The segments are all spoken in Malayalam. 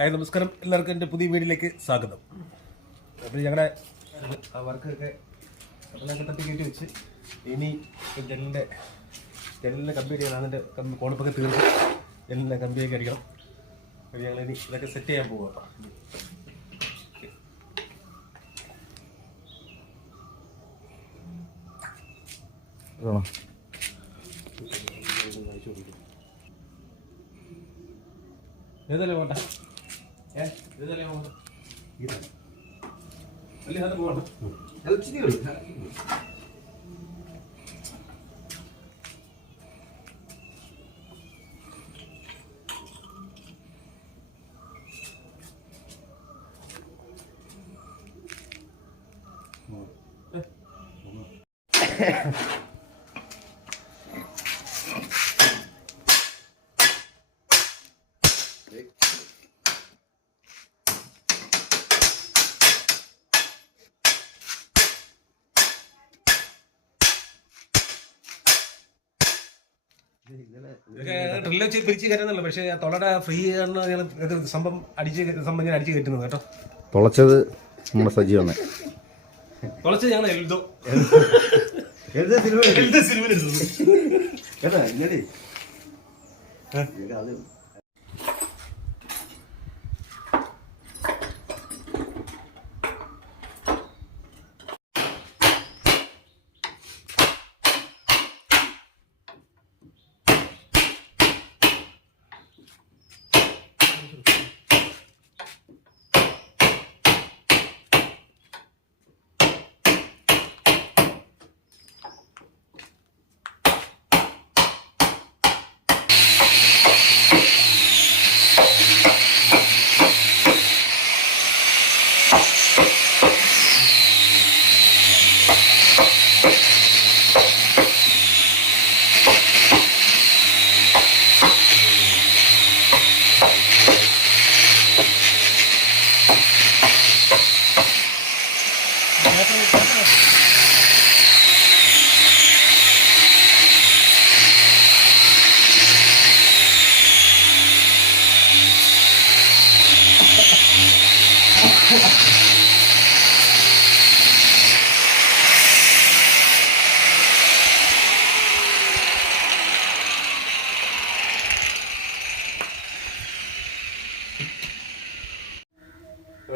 ഹായ് നമസ്കാരം, എല്ലാവർക്കും എൻ്റെ പുതിയ വീഡിയോയിലേക്ക് സ്വാഗതം. അപ്പോൾ ഞങ്ങളുടെ ആ വർക്കൊക്കെ അതിനൊക്കെ തട്ടി കയറ്റി വെച്ച് ഇനി ജനലിൻ്റെ കമ്പി അടിക്കണം. അതിൻ്റെ കോണപ്പൊക്കെ തീർത്ത് ജനലിൻ്റെ കമ്പിയൊക്കെ അടിക്കണം. അപ്പോൾ ഞങ്ങൾ ഇനി ഇതൊക്കെ സെറ്റ് ചെയ്യാൻ പോവുക. ഏതല്ലേ പോകണ്ട ഇതല്ലേ പോകണ്ട വലിയ അത് പോകണ്ട ഡ്രില്ല് വെച്ച് പിരിച്ച് കയറ്റുന്നല്ലോ. പക്ഷേ തൊളയുടെ ഫ്രീ സംഭവം ഞാൻ അടിച്ച് കയറ്റുന്നത് കേട്ടോ. തുളച്ചത് നമ്മുടെ സജീവമാണ്. തുളച്ചത് ഞങ്ങൾ എൽദോ സിനിമ കേട്ടോ.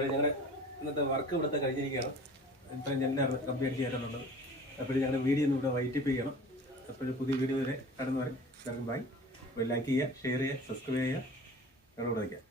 ഇന്നലെ ഞങ്ങളുടെ ഇന്നത്തെ വർക്ക് ഇവിടുത്തെ കഴിഞ്ഞിരിക്കുകയാണ്. ഇപ്പം ഞങ്ങളുടെ കമ്പി അടിച്ച് കയറ്റാനുള്ളത്. അപ്പോഴും ഞങ്ങളുടെ വീഡിയോ ഒന്ന് ഇവിടെ വൈറ്റപ്പ് ചെയ്യണം. അപ്പോഴും പുതിയ വീഡിയോ വരെ കടന്നു വരും. എല്ലാവർക്കും ബൈ. ലൈക്ക് ചെയ്യുക, ഷെയർ ചെയ്യുക, സബ്സ്ക്രൈബ് ചെയ്യുക. ഞങ്ങളോട് വയ്ക്കാം.